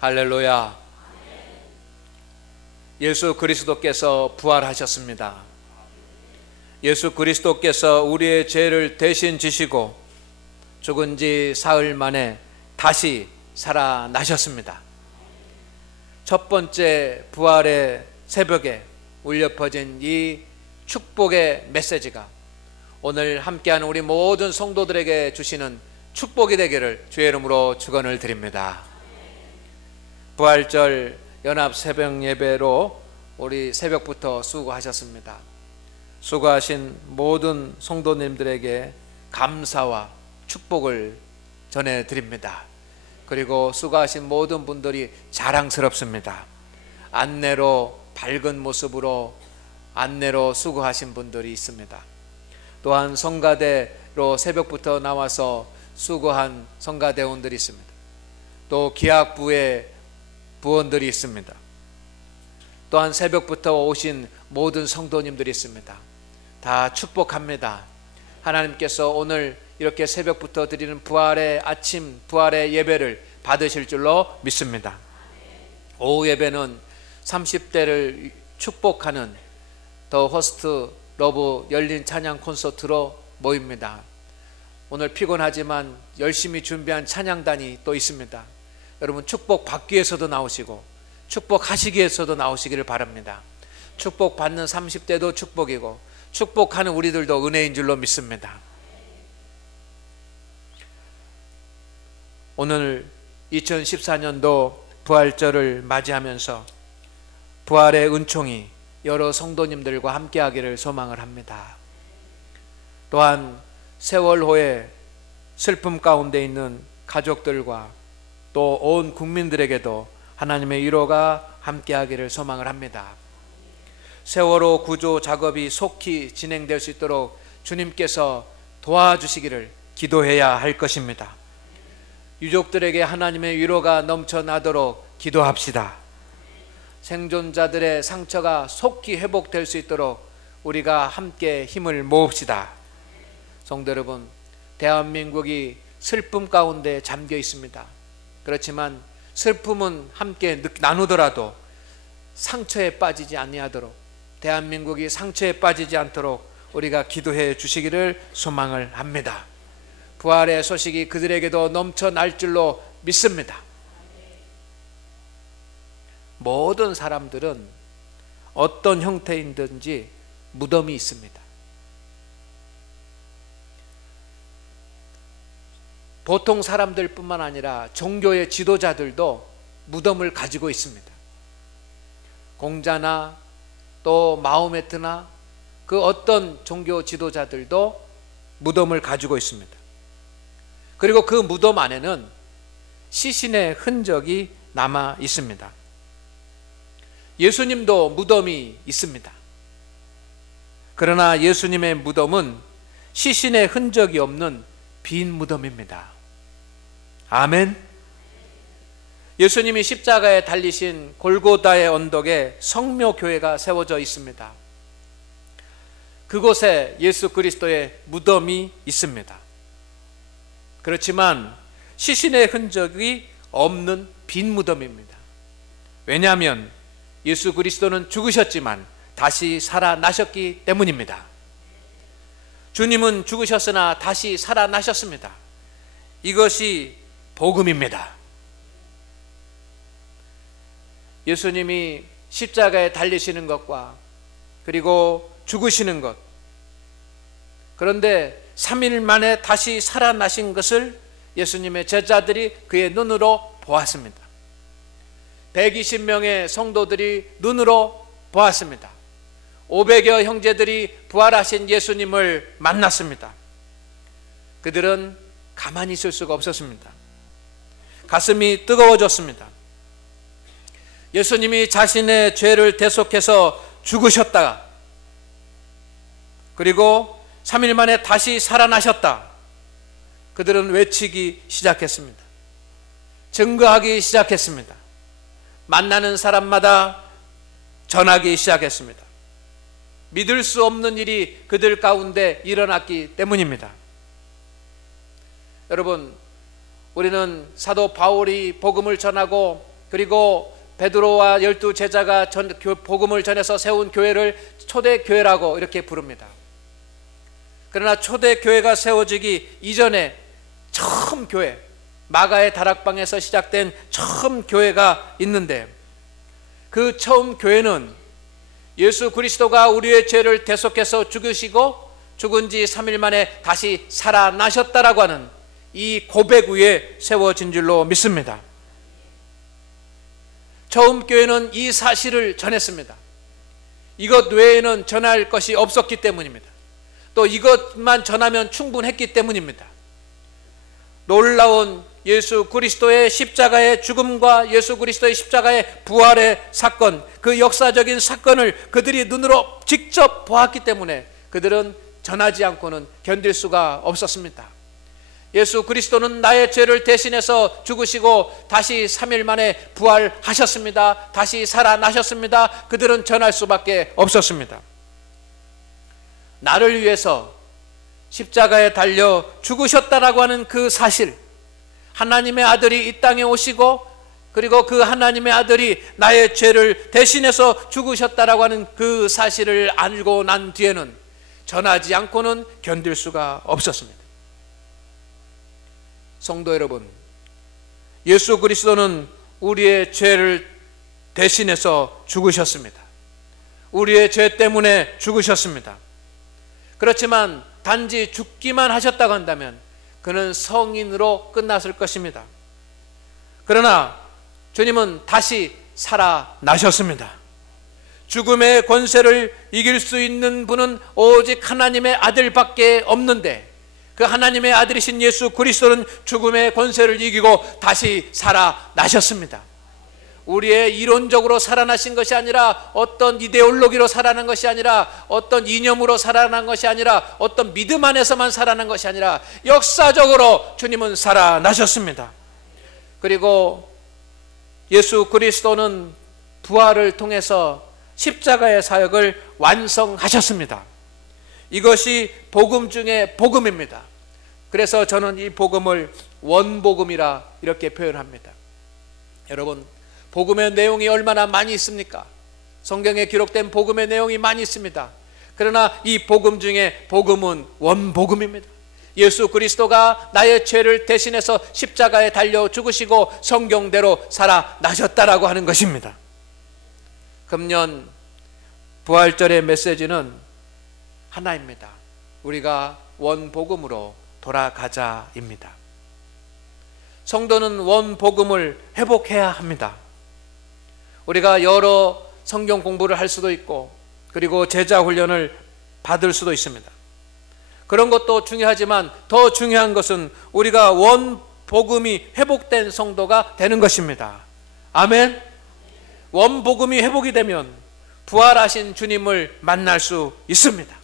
할렐루야. 예수 그리스도께서 부활하셨습니다. 예수 그리스도께서 우리의 죄를 대신 지시고 죽은 지 사흘 만에 다시 살아나셨습니다. 첫 번째 부활의 새벽에 울려 퍼진 이 축복의 메시지가 오늘 함께하는 우리 모든 성도들에게 주시는 축복이 되기를 주의 이름으로 축원을 드립니다. 부활절 연합 새벽 예배로 우리 새벽부터 수고하셨습니다. 수고하신 모든 성도님들에게 감사와 축복을 전해드립니다. 그리고 수고하신 모든 분들이 자랑스럽습니다. 안내로 밝은 모습으로 안내로 수고하신 분들이 있습니다. 또한 성가대로 새벽부터 나와서 수고한 성가대원들이 있습니다. 또 기악부의 부원들이 있습니다. 또한 새벽부터 오신 모든 성도님들이 있습니다. 다 축복합니다. 하나님께서 오늘 이렇게 새벽부터 드리는 부활의 아침, 부활의 예배를 받으실 줄로 믿습니다. 오후 예배는 30대를 축복하는 더 호스트 러브 열린 찬양 콘서트로 모입니다. 오늘 피곤하지만 열심히 준비한 찬양단이 또 있습니다. 여러분 축복 받기 위해서도 나오시고 축복하시기 위해서도 나오시기를 바랍니다. 축복받는 30대도 축복이고 축복하는 우리들도 은혜인 줄로 믿습니다. 오늘 2014년도 부활절을 맞이하면서 부활의 은총이 여러 성도님들과 함께하기를 소망을 합니다. 또한 세월호의 슬픔 가운데 있는 가족들과 또 온 국민들에게도 하나님의 위로가 함께하기를 소망을 합니다. 세월호 구조 작업이 속히 진행될 수 있도록 주님께서 도와주시기를 기도해야 할 것입니다. 유족들에게 하나님의 위로가 넘쳐나도록 기도합시다. 생존자들의 상처가 속히 회복될 수 있도록 우리가 함께 힘을 모읍시다. 성도 여러분, 대한민국이 슬픔 가운데 잠겨 있습니다. 그렇지만 슬픔은 함께 나누더라도 상처에 빠지지 아니하도록, 대한민국이 상처에 빠지지 않도록 우리가 기도해 주시기를 소망을 합니다. 부활의 소식이 그들에게도 넘쳐날 줄로 믿습니다. 모든 사람들은 어떤 형태이든지 무덤이 있습니다. 보통 사람들뿐만 아니라 종교의 지도자들도 무덤을 가지고 있습니다. 공자나 또 마호메트나 그 어떤 종교 지도자들도 무덤을 가지고 있습니다. 그리고 그 무덤 안에는 시신의 흔적이 남아 있습니다. 예수님도 무덤이 있습니다. 그러나 예수님의 무덤은 시신의 흔적이 없는 빈 무덤입니다. 아멘. 예수님이 십자가에 달리신 골고다의 언덕에 성묘교회가 세워져 있습니다. 그곳에 예수 그리스도의 무덤이 있습니다. 그렇지만 시신의 흔적이 없는 빈 무덤입니다. 왜냐하면 예수 그리스도는 죽으셨지만 다시 살아나셨기 때문입니다. 주님은 죽으셨으나 다시 살아나셨습니다. 이것이 복음입니다. 예수님이 십자가에 달리시는 것과 그리고 죽으시는 것, 그런데 3일 만에 다시 살아나신 것을 예수님의 제자들이 그의 눈으로 보았습니다. 120명의 성도들이 눈으로 보았습니다. 500여 형제들이 부활하신 예수님을 만났습니다. 그들은 가만히 있을 수가 없었습니다. 가슴이 뜨거워졌습니다. 예수님이 자신의 죄를 대속해서 죽으셨다. 그리고 3일 만에 다시 살아나셨다. 그들은 외치기 시작했습니다. 증거하기 시작했습니다. 만나는 사람마다 전하기 시작했습니다. 믿을 수 없는 일이 그들 가운데 일어났기 때문입니다. 여러분, 우리는 사도 바울이 복음을 전하고 그리고 베드로와 12 제자가 복음을 전해서 세운 교회를 초대교회라고 이렇게 부릅니다. 그러나 초대교회가 세워지기 이전에 처음 교회, 마가의 다락방에서 시작된 처음 교회가 있는데, 그 처음 교회는 예수 그리스도가 우리의 죄를 대속해서 죽으시고 죽은 지 3일 만에 다시 살아나셨다라고 하는 이 고백 위에 세워진 줄로 믿습니다. 처음 교회는 이 사실을 전했습니다. 이것 외에는 전할 것이 없었기 때문입니다. 또 이것만 전하면 충분했기 때문입니다. 놀라운 예수 그리스도의 십자가의 죽음과 예수 그리스도의 십자가의 부활의 사건, 그 역사적인 사건을 그들이 눈으로 직접 보았기 때문에 그들은 전하지 않고는 견딜 수가 없었습니다. 예수 그리스도는 나의 죄를 대신해서 죽으시고 다시 3일 만에 부활하셨습니다. 다시 살아나셨습니다. 그들은 전할 수밖에 없었습니다. 나를 위해서 십자가에 달려 죽으셨다라고 하는 그 사실, 하나님의 아들이 이 땅에 오시고 그리고 그 하나님의 아들이 나의 죄를 대신해서 죽으셨다라고 하는 그 사실을 알고 난 뒤에는 전하지 않고는 견딜 수가 없었습니다. 성도 여러분, 예수 그리스도는 우리의 죄를 대신해서 죽으셨습니다. 우리의 죄 때문에 죽으셨습니다. 그렇지만 단지 죽기만 하셨다고 한다면 그는 성인으로 끝났을 것입니다. 그러나 주님은 다시 살아나셨습니다. 죽음의 권세를 이길 수 있는 분은 오직 하나님의 아들밖에 없는데, 그 하나님의 아들이신 예수 그리스도는 죽음의 권세를 이기고 다시 살아나셨습니다. 우리의 이론적으로 살아나신 것이 아니라, 어떤 이데올로기로 살아난 것이 아니라, 어떤 이념으로 살아난 것이 아니라, 어떤 믿음 안에서만 살아난 것이 아니라 역사적으로 주님은 살아나셨습니다. 그리고 예수 그리스도는 부활을 통해서 십자가의 사역을 완성하셨습니다. 이것이 복음 중에 복음입니다. 그래서 저는 이 복음을 원복음이라 이렇게 표현합니다. 여러분, 복음의 내용이 얼마나 많이 있습니까? 성경에 기록된 복음의 내용이 많이 있습니다. 그러나 이 복음 중에 복음은 원복음입니다. 예수 그리스도가 나의 죄를 대신해서 십자가에 달려 죽으시고 성경대로 살아나셨다라고 하는 것입니다. 금년 부활절의 메시지는 하나입니다. 우리가 원복음으로 돌아가자입니다. 성도는 원복음을 회복해야 합니다. 우리가 여러 성경 공부를 할 수도 있고, 그리고 제자 훈련을 받을 수도 있습니다. 그런 것도 중요하지만 더 중요한 것은 우리가 원복음이 회복된 성도가 되는 것입니다. 아멘. 원복음이 회복이 되면 부활하신 주님을 만날 수 있습니다.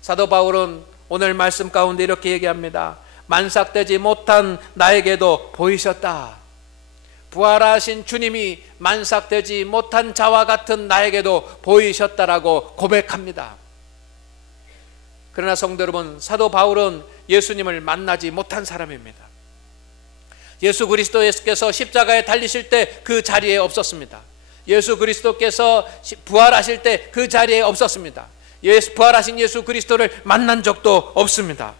사도 바울은 오늘 말씀 가운데 이렇게 얘기합니다. 만삭되지 못한 나에게도 보이셨다. 부활하신 주님이 만삭되지 못한 자와 같은 나에게도 보이셨다라고 고백합니다. 그러나 성도 여러분, 사도 바울은 예수님을 만나지 못한 사람입니다. 예수 그리스도께서 십자가에 달리실 때 그 자리에 없었습니다. 예수 그리스도께서 부활하실 때 그 자리에 없었습니다. 부활하신 예수 그리스도를 만난 적도 없습니다.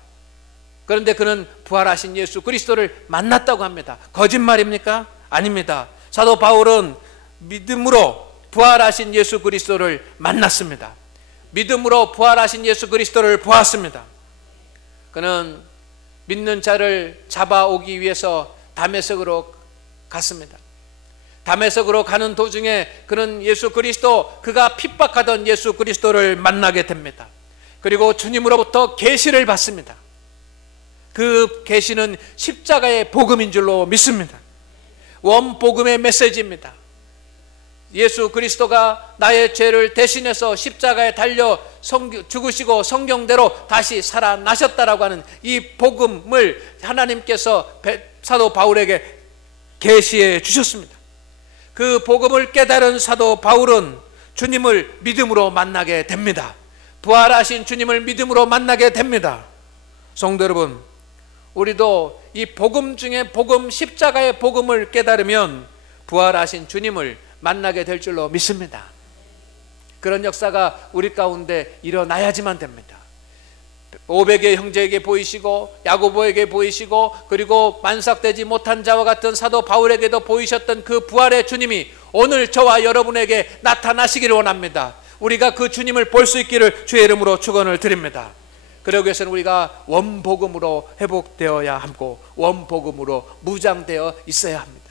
그런데 그는 부활하신 예수 그리스도를 만났다고 합니다. 거짓말입니까? 아닙니다. 사도 바울은 믿음으로 부활하신 예수 그리스도를 만났습니다. 믿음으로 부활하신 예수 그리스도를 보았습니다. 그는 믿는 자를 잡아오기 위해서 다메섹으로 갔습니다. 다메섹으로 가는 도중에 그는 예수 그리스도, 그가 핍박하던 예수 그리스도를 만나게 됩니다. 그리고 주님으로부터 계시를 받습니다. 그 계시는 십자가의 복음인 줄로 믿습니다. 원복음의 메시지입니다. 예수 그리스도가 나의 죄를 대신해서 십자가에 달려 죽으시고 성경대로 다시 살아나셨다라고 하는 이 복음을 하나님께서 사도 바울에게 계시해 주셨습니다. 그 복음을 깨달은 사도 바울은 주님을 믿음으로 만나게 됩니다. 부활하신 주님을 믿음으로 만나게 됩니다. 성도 여러분, 우리도 이 복음 중에 복음, 십자가의 복음을 깨달으면 부활하신 주님을 만나게 될 줄로 믿습니다. 그런 역사가 우리 가운데 일어나야지만 됩니다. 500의 형제에게 보이시고 야고보에게 보이시고 그리고 만삭되지 못한 자와 같은 사도 바울에게도 보이셨던 그 부활의 주님이 오늘 저와 여러분에게 나타나시기를 원합니다. 우리가 그 주님을 볼 수 있기를 주의 이름으로 축원을 드립니다. 그러기 위해서는 우리가 원복음으로 회복되어야 하고 원복음으로 무장되어 있어야 합니다.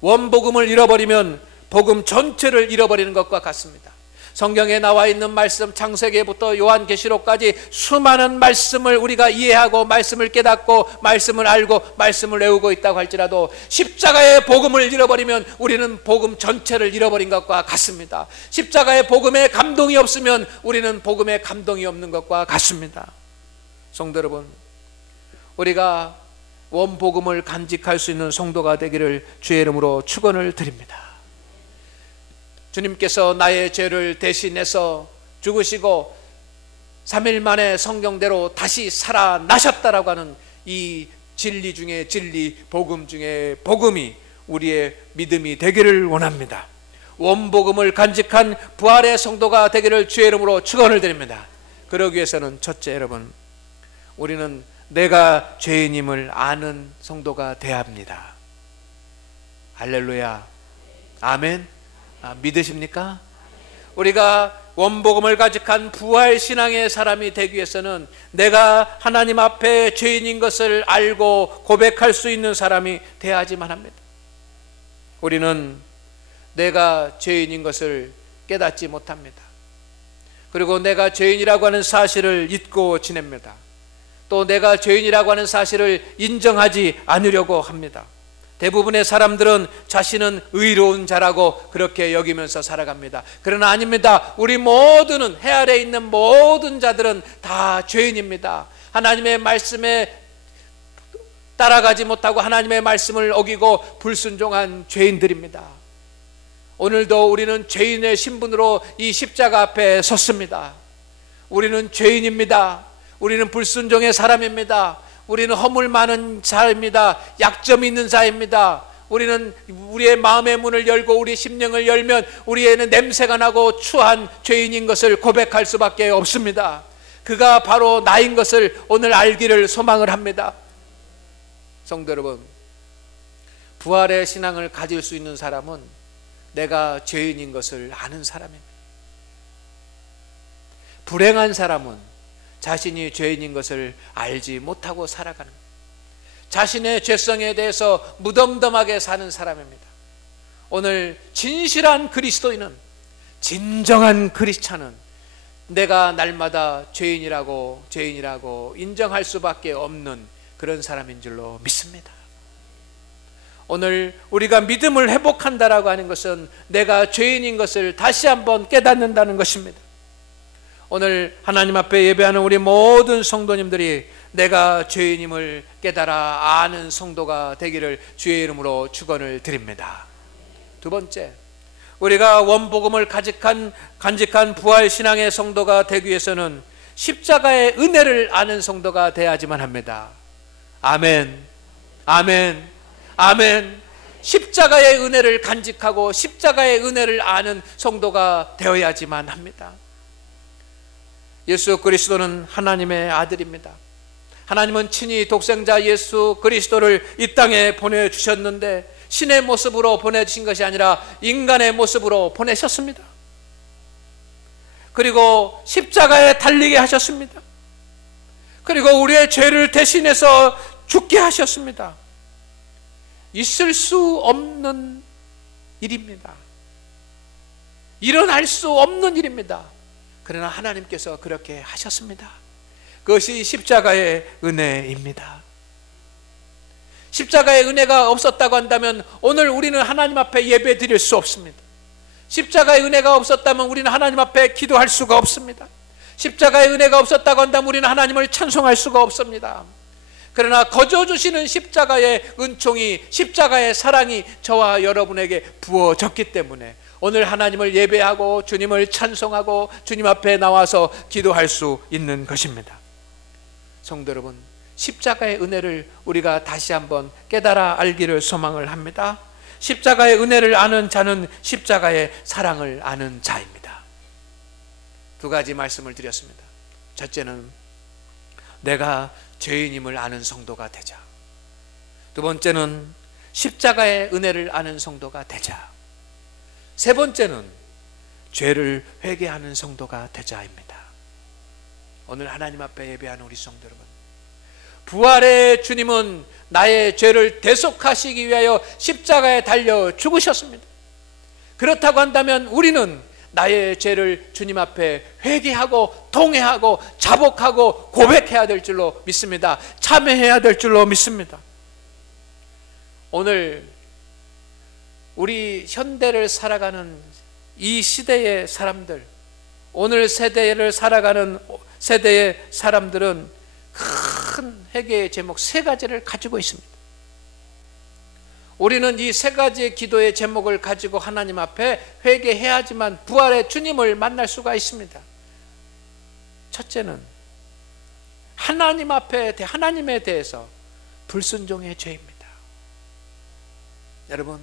원복음을 잃어버리면 복음 전체를 잃어버리는 것과 같습니다. 성경에 나와 있는 말씀, 창세기부터 요한계시록까지 수많은 말씀을 우리가 이해하고 말씀을 깨닫고 말씀을 알고 말씀을 외우고 있다고 할지라도 십자가의 복음을 잃어버리면 우리는 복음 전체를 잃어버린 것과 같습니다. 십자가의 복음에 감동이 없으면 우리는 복음에 감동이 없는 것과 같습니다. 성도 여러분, 우리가 원복음을 간직할 수 있는 성도가 되기를 주의 이름으로 축원을 드립니다. 주님께서 나의 죄를 대신해서 죽으시고 3일 만에 성경대로 다시 살아나셨다라고 하는 이 진리 중에 진리, 복음 중에 복음이 우리의 믿음이 되기를 원합니다. 원복음을 간직한 부활의 성도가 되기를 주의 이름으로 축원을 드립니다. 그러기 위해서는 첫째, 여러분, 우리는 내가 죄인임을 아는 성도가 되어야 합니다. 할렐루야, 아멘. 믿으십니까? 우리가 원복음을 간직한 부활신앙의 사람이 되기 위해서는 내가 하나님 앞에 죄인인 것을 알고 고백할 수 있는 사람이 되어야지만 합니다. 우리는 내가 죄인인 것을 깨닫지 못합니다. 그리고 내가 죄인이라고 하는 사실을 잊고 지냅니다. 또 내가 죄인이라고 하는 사실을 인정하지 않으려고 합니다. 대부분의 사람들은 자신은 의로운 자라고 그렇게 여기면서 살아갑니다. 그러나 아닙니다. 우리 모두는, 해 아래에 있는 모든 자들은 다 죄인입니다. 하나님의 말씀에 따라가지 못하고 하나님의 말씀을 어기고 불순종한 죄인들입니다. 오늘도 우리는 죄인의 신분으로 이 십자가 앞에 섰습니다. 우리는 죄인입니다. 우리는 불순종의 사람입니다. 우리는 허물 많은 자입니다. 약점이 있는 자입니다. 우리는 우리의 마음의 문을 열고 우리 심령을 열면 우리에는 냄새가 나고 추한 죄인인 것을 고백할 수밖에 없습니다. 그가 바로 나인 것을 오늘 알기를 소망을 합니다. 성도 여러분, 부활의 신앙을 가질 수 있는 사람은 내가 죄인인 것을 아는 사람입니다. 불행한 사람은 자신이 죄인인 것을 알지 못하고 살아가는 것, 자신의 죄성에 대해서 무덤덤하게 사는 사람입니다. 오늘 진실한 그리스도인은, 진정한 크리스찬은 내가 날마다 죄인이라고 인정할 수밖에 없는 그런 사람인 줄로 믿습니다. 오늘 우리가 믿음을 회복한다라고 하는 것은 내가 죄인인 것을 다시 한번 깨닫는다는 것입니다. 오늘 하나님 앞에 예배하는 우리 모든 성도님들이 내가 죄인임을 깨달아 아는 성도가 되기를 주의 이름으로 축원을 드립니다. 두 번째, 우리가 원복음을 간직한 부활신앙의 성도가 되기 위해서는 십자가의 은혜를 아는 성도가 되어야지만 합니다. 아멘, 아멘, 아멘. 십자가의 은혜를 간직하고 십자가의 은혜를 아는 성도가 되어야지만 합니다. 예수 그리스도는 하나님의 아들입니다. 하나님은 친히 독생자 예수 그리스도를 이 땅에 보내주셨는데 신의 모습으로 보내주신 것이 아니라 인간의 모습으로 보내셨습니다. 그리고 십자가에 달리게 하셨습니다. 그리고 우리의 죄를 대신해서 죽게 하셨습니다. 있을 수 없는 일입니다. 일어날 수 없는 일입니다. 그러나 하나님께서 그렇게 하셨습니다. 그것이 십자가의 은혜입니다. 십자가의 은혜가 없었다고 한다면 오늘 우리는 하나님 앞에 예배 드릴 수 없습니다. 십자가의 은혜가 없었다면 우리는 하나님 앞에 기도할 수가 없습니다. 십자가의 은혜가 없었다고 한다면 우리는 하나님을 찬송할 수가 없습니다. 그러나 거저 주시는 십자가의 은총이, 십자가의 사랑이 저와 여러분에게 부어졌기 때문에 오늘 하나님을 예배하고 주님을 찬송하고 주님 앞에 나와서 기도할 수 있는 것입니다. 성도 여러분, 십자가의 은혜를 우리가 다시 한번 깨달아 알기를 소망을 합니다. 십자가의 은혜를 아는 자는 십자가의 사랑을 아는 자입니다. 두 가지 말씀을 드렸습니다. 첫째는 내가 죄인임을 아는 성도가 되자. 두 번째는 십자가의 은혜를 아는 성도가 되자. 세 번째는 죄를 회개하는 성도가 되자입니다. 오늘 하나님 앞에 예배하는 우리 성도 여러분, 부활의 주님은 나의 죄를 대속하시기 위하여 십자가에 달려 죽으셨습니다. 그렇다고 한다면 우리는 나의 죄를 주님 앞에 회개하고 통회하고 자복하고 고백해야 될 줄로 믿습니다. 참회해야 될 줄로 믿습니다. 오늘 우리 현대를 살아가는 이 시대의 사람들, 오늘 세대를 살아가는 세대의 사람들은 큰 회개의 제목 세 가지를 가지고 있습니다. 우리는 이 세 가지의 기도의 제목을 가지고 하나님 앞에 회개해야지만 부활의 주님을 만날 수가 있습니다. 첫째는 하나님 앞에 하나님에 대해서 불순종의 죄입니다. 여러분,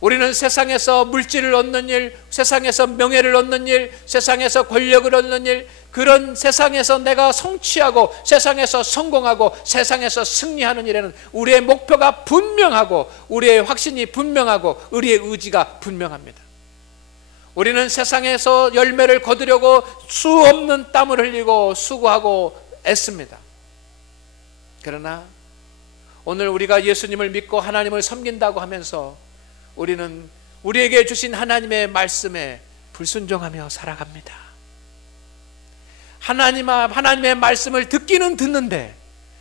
우리는 세상에서 물질을 얻는 일, 세상에서 명예를 얻는 일, 세상에서 권력을 얻는 일, 그런 세상에서 내가 성취하고 세상에서 성공하고 세상에서 승리하는 일에는 우리의 목표가 분명하고 우리의 확신이 분명하고 우리의 의지가 분명합니다. 우리는 세상에서 열매를 거두려고 수 없는 땀을 흘리고 수고하고 애씁니다. 그러나 오늘 우리가 예수님을 믿고 하나님을 섬긴다고 하면서 우리는 우리에게 주신 하나님의 말씀에 불순종하며 살아갑니다. 하나님의 말씀을 듣기는 듣는데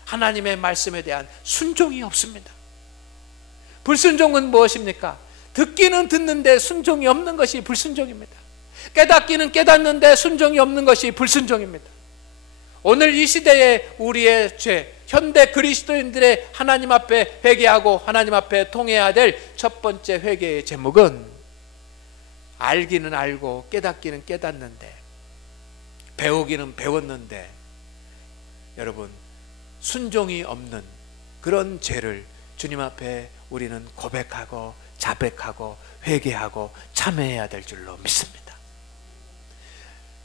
하나님의 말씀에 대한 순종이 없습니다. 불순종은 무엇입니까? 듣기는 듣는데 순종이 없는 것이 불순종입니다. 깨닫기는 깨닫는데 순종이 없는 것이 불순종입니다. 오늘 이 시대에 우리의 죄, 현대 그리스도인들의 하나님 앞에 회개하고 하나님 앞에 통해야 될 첫 번째 회개의 제목은 알기는 알고 깨닫기는 깨닫는데 배우기는 배웠는데 여러분 순종이 없는 그런 죄를 주님 앞에 우리는 고백하고 자백하고 회개하고 참회해야 될 줄로 믿습니다.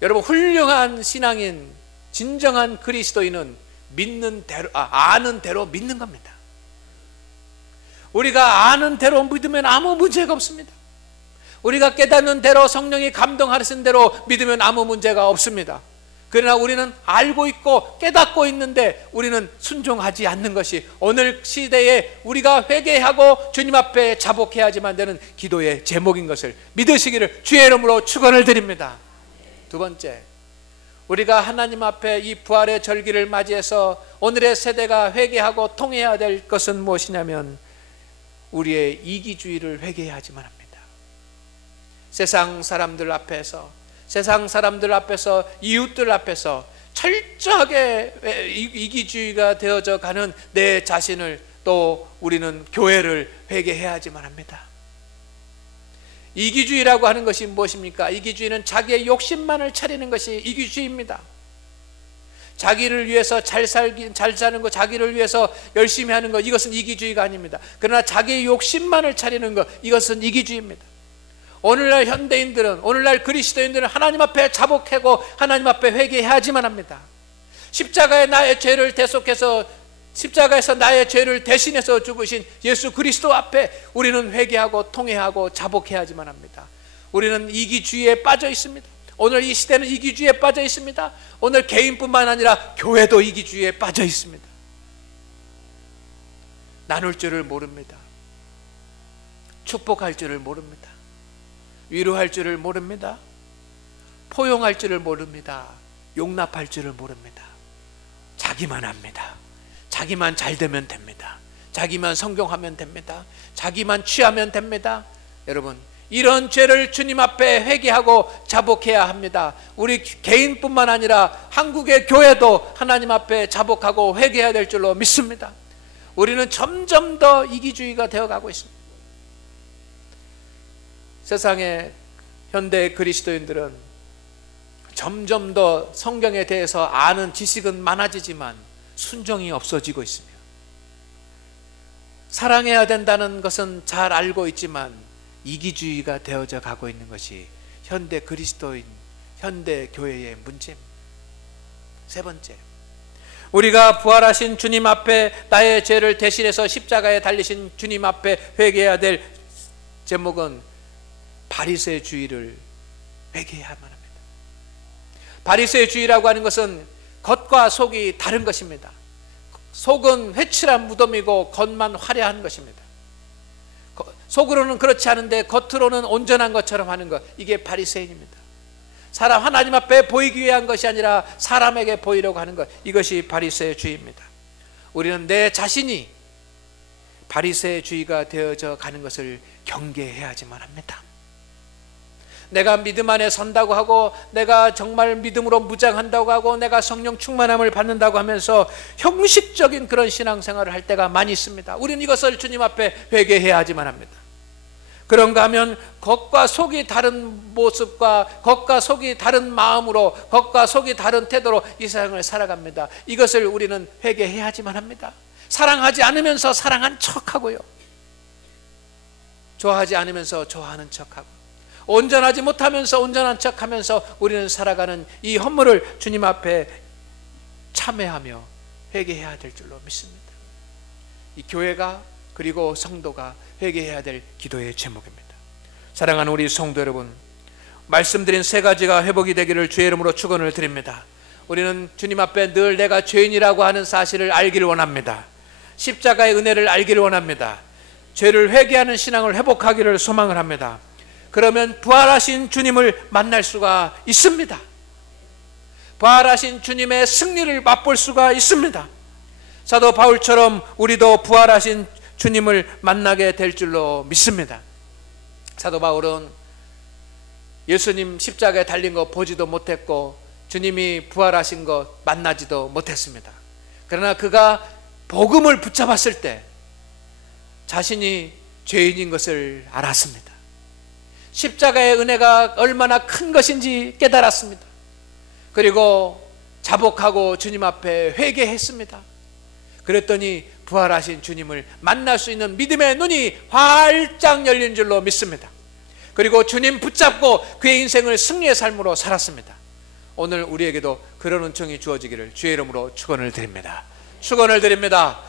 여러분, 훌륭한 신앙인, 진정한 그리스도인은 믿는 대로, 아는 대로 믿는 겁니다. 우리가 아는 대로 믿으면 아무 문제가 없습니다. 우리가 깨닫는 대로 성령이 감동하신 대로 믿으면 아무 문제가 없습니다. 그러나 우리는 알고 있고 깨닫고 있는데 우리는 순종하지 않는 것이 오늘 시대에 우리가 회개하고 주님 앞에 자복해야지만 되는 기도의 제목인 것을 믿으시기를 주의 이름으로 축원을 드립니다. 두 번째, 우리가 하나님 앞에 이 부활의 절기를 맞이해서 오늘의 세대가 회개하고 통해야 될 것은 무엇이냐면 우리의 이기주의를 회개하지만 합니다. 세상 사람들 앞에서 이웃들 앞에서 철저하게 이기주의가 되어져 가는 내 자신을, 또 우리는 교회를 회개해야지만 합니다. 이기주의라고 하는 것이 무엇입니까? 이기주의는 자기의 욕심만을 차리는 것이 이기주의입니다. 자기를 위해서 잘 사는 것, 자기를 위해서 열심히 하는 것, 이것은 이기주의가 아닙니다. 그러나 자기의 욕심만을 차리는 것, 이것은 이기주의입니다. 오늘날 현대인들은, 오늘날 그리스도인들은 하나님 앞에 자복하고 하나님 앞에 회개해야지만 합니다. 십자가에 나의 죄를 대속해서, 십자가에서 나의 죄를 대신해서 죽으신 예수 그리스도 앞에 우리는 회개하고 통회하고 자복해야지만 합니다. 우리는 이기주의에 빠져 있습니다. 오늘 이 시대는 이기주의에 빠져 있습니다. 오늘 개인뿐만 아니라 교회도 이기주의에 빠져 있습니다. 나눌 줄을 모릅니다. 축복할 줄을 모릅니다. 위로할 줄을 모릅니다. 포용할 줄을 모릅니다. 용납할 줄을 모릅니다. 자기만 합니다. 자기만 잘 되면 됩니다. 자기만 성공하면 됩니다. 자기만 취하면 됩니다. 여러분, 이런 죄를 주님 앞에 회개하고 자복해야 합니다. 우리 개인뿐만 아니라 한국의 교회도 하나님 앞에 자복하고 회개해야 될 줄로 믿습니다. 우리는 점점 더 이기주의가 되어가고 있습니다. 세상의 현대 그리스도인들은 점점 더 성경에 대해서 아는 지식은 많아지지만 순종이 없어지고 있으며, 사랑해야 된다는 것은 잘 알고 있지만 이기주의가 되어져 가고 있는 것이 현대 그리스도인, 현대 교회의 문제입니다. 세 번째, 우리가 부활하신 주님 앞에 나의 죄를 대신해서 십자가에 달리신 주님 앞에 회개해야 될 제목은 바리새주의를 회개해야만 합니다. 바리새주의라고 하는 것은 겉과 속이 다른 것입니다. 속은 회칠한 무덤이고 겉만 화려한 것입니다. 속으로는 그렇지 않은데 겉으로는 온전한 것처럼 하는 것, 이게 바리새인입니다. 사람 하나님 앞에 보이기 위한 것이 아니라 사람에게 보이려고 하는 것, 이것이 바리새주의입니다. 우리는 내 자신이 바리새주의가 되어져 가는 것을 경계해야지만 합니다. 내가 믿음 안에 선다고 하고, 내가 정말 믿음으로 무장한다고 하고, 내가 성령 충만함을 받는다고 하면서 형식적인 그런 신앙생활을 할 때가 많이 있습니다. 우리는 이것을 주님 앞에 회개해야지만 합니다. 그런가 하면 겉과 속이 다른 모습과 겉과 속이 다른 마음으로, 겉과 속이 다른 태도로 이 세상을 살아갑니다. 이것을 우리는 회개해야지만 합니다. 사랑하지 않으면서 사랑한 척하고요, 좋아하지 않으면서 좋아하는 척하고, 온전하지 못하면서 온전한 척하면서 우리는 살아가는 이 허물을 주님 앞에 참회하며 회개해야 될 줄로 믿습니다. 이 교회가, 그리고 성도가 회개해야 될 기도의 제목입니다. 사랑하는 우리 성도 여러분, 말씀드린 세 가지가 회복이 되기를 주의 이름으로 축원을 드립니다. 우리는 주님 앞에 늘 내가 죄인이라고 하는 사실을 알기를 원합니다. 십자가의 은혜를 알기를 원합니다. 죄를 회개하는 신앙을 회복하기를 소망을 합니다. 그러면 부활하신 주님을 만날 수가 있습니다. 부활하신 주님의 승리를 맛볼 수가 있습니다. 사도 바울처럼 우리도 부활하신 주님을 만나게 될 줄로 믿습니다. 사도 바울은 예수님 십자가에 달린 거 보지도 못했고, 주님이 부활하신 거 만나지도 못했습니다. 그러나 그가 복음을 붙잡았을 때 자신이 죄인인 것을 알았습니다. 십자가의 은혜가 얼마나 큰 것인지 깨달았습니다. 그리고 자복하고 주님 앞에 회개했습니다. 그랬더니 부활하신 주님을 만날 수 있는 믿음의 눈이 활짝 열린 줄로 믿습니다. 그리고 주님 붙잡고 그의 인생을 승리의 삶으로 살았습니다. 오늘 우리에게도 그런 은총이 주어지기를 주의 이름으로 축원을 드립니다. 축원을 드립니다.